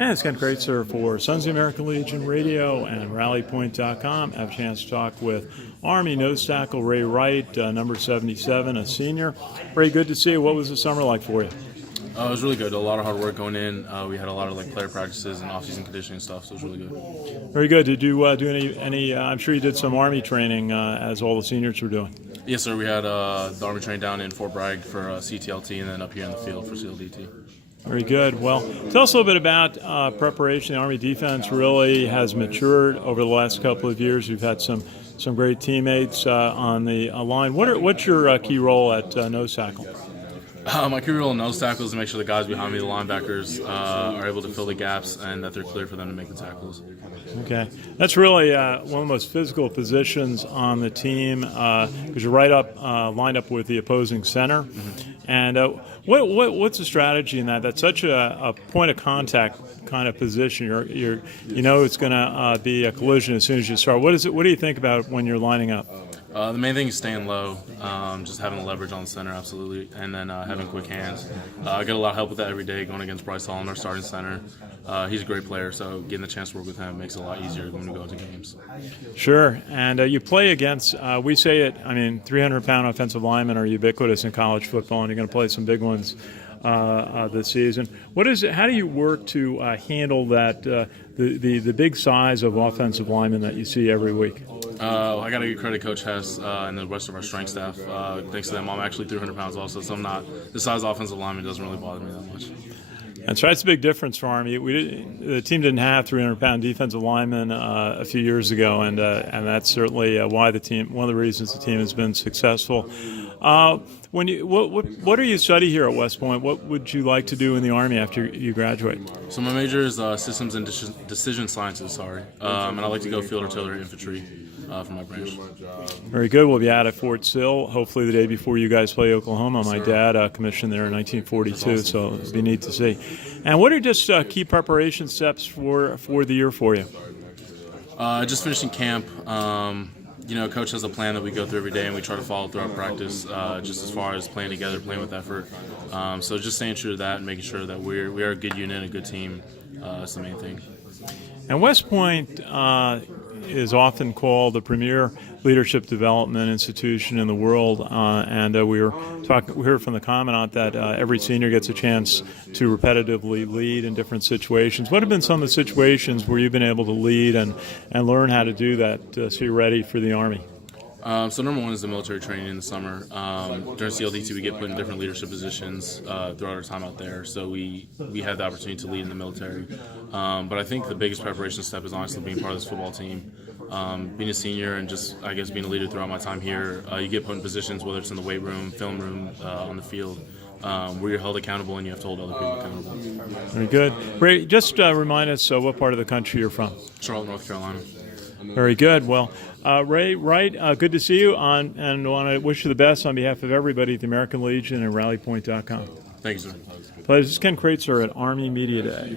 And it's Ken Kraetzer for Sons of the American Legion Radio and RallyPoint.com. I have a chance to talk with Army nose tackle Ray Wright, number 77, a senior. Ray, good to see you. What was the summer like for you? It was really good. A lot of hard work going in. We had a lot of player practices and off-season conditioning stuff, so it was really good. Very good. Did you do any I'm sure you did some Army training as all the seniors were doing. Yes, sir. We had the Army training down in Fort Bragg for CTLT and then up here in the field for CLDT. Very good. Well, tell us a little bit about preparation. The Army defense really has matured over the last couple of years. You've had some great teammates on the line. What's your key role at nose tackle? My key role in nose tackle is to make sure the guys behind me, the linebackers, are able to fill the gaps and that they're clear for them to make the tackles. Okay. That's really one of the most physical positions on the team because you're right up, lined up with the opposing center. Mm-hmm. And what's the strategy in that? That's such a point of contact kind of position. You know it's going to be a collision as soon as you start. What do you think about when you're lining up? The main thing is staying low, just having the leverage on the center, absolutely, and then having quick hands. I get a lot of help with that every day going against Bryce Holland, our starting center. He's a great player, so getting the chance to work with him makes it a lot easier when we go into games. Sure, and you play against, we say it, 300-pound offensive linemen are ubiquitous in college football, and you're going to play some big ones this season. How do you work to handle that, the big size of offensive linemen that you see every week? I got to give credit to Coach Hess and the rest of our strength staff. Thanks to them, I'm actually 300 pounds also, so I'm not the size of offensive lineman doesn't really bother me that much. That's right. It's a big difference for Army. The team didn't have 300-pound defensive linemen a few years ago, and that's certainly why one of the reasons the team has been successful. What do you study here at West Point? What would you like to do in the Army after you graduate? So my major is systems and decision sciences. And I like to go field artillery infantry for my branch. Very good. We'll be out at Fort Sill hopefully the day before you guys play Oklahoma. My dad commissioned there in 1942, so it'll be neat to see. And what are just key preparation steps for the year for you? Just finishing camp. Coach has a plan that we go through every day, and we try to follow through our practice, just as far as playing together, playing with effort. So just staying true to that and making sure that we are a good unit, a good team. That's the main thing. And West Point is often called the premier leadership development institution in the world, and we heard from the commandant that every senior gets a chance to repetitively lead in different situations. What have been some of the situations where you've been able to lead and learn how to do that so you're ready for the Army? So number one is the military training in the summer. During CLDT, we get put in different leadership positions throughout our time out there. So we had the opportunity to lead in the military. But I think the biggest preparation step is honestly being part of this football team. Being a senior and just, I guess, being a leader throughout my time here, you get put in positions, whether it's in the weight room, film room, on the field, where you're held accountable and you have to hold other people accountable. Very good. Ray, just remind us what part of the country you're from. Charlotte, North Carolina. Very good. Well, Ray Wright, good to see you, and want to wish you the best on behalf of everybody at the American Legion and RallyPoint.com. Thank you, sir. This is Ken Kraetzer at Army Media Day.